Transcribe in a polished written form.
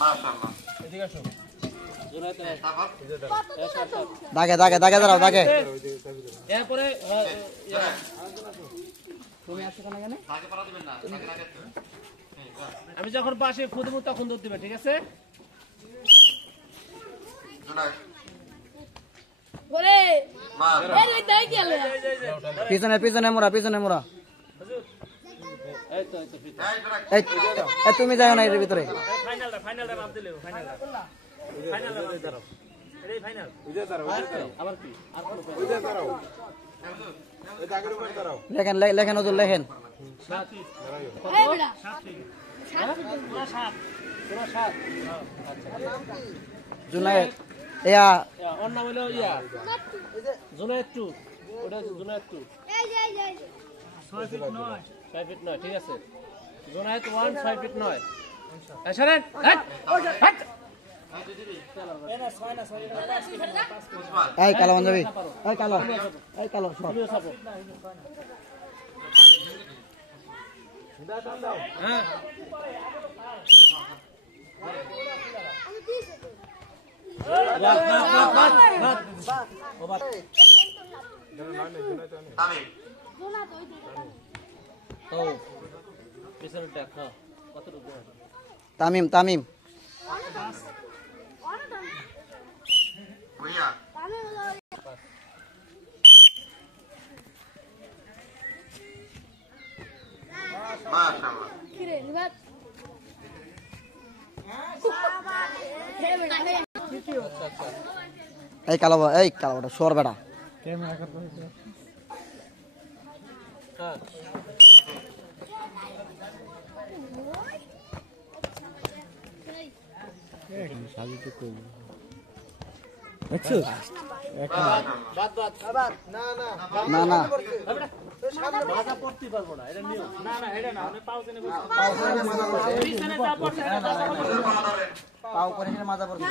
মাশাআল্লাহ এদিকে আসো দাগে দাগে দাগে দাঁড়াও দাগে এরপরে তুমি আসছো কেন এখানে আগে পারা দিবেন না আগে লাগে আমি যখন পাশে খুদমু তখন দৌড় দিবে ঠিক আছে জুনাইদ ওরে মাশাআল্লাহ এই তাই গেল পিছনে পিছনে মোরা পিছনে মোরা এই তো ফিট এই জুনাইদ এই তুমি যাও না এর ভিতরে ফাইনালটা বাদ দিলে ফাইনালটা দাঁড়াও এটাই ফাইনাল আবার কি আর কোনো লেখেন লেখেন হুজুর লেখেন এই বেটা পুরো 7 জুনায়েদ ইয়া ওর নাম হলো জুনায়েদ 2 ওটা হচ্ছে জুনায়েদ 2 এই যে 6 ফিট 9 ঠিক আছে জুনায়েদ 1 6 ফিট 9 আসেন হাট হাট এই কালো পাঞ্জাবি এই কালো সব তুমিও ছাপো হ্যাঁ তামিম জোনা তো ওই দিকে ও পিছনে দেখা কতটুকু তামিম তামিম ভুইয়া মাশাআল্লাহ কিরে নিবাত এই বেটা এই কালোটা সর বেটা হ্যাঁ না না মাথা পড়তে পারবো না এটা নিয়ম না এটা না আমি পাউছে নেব পাও করে মাজা পড়বে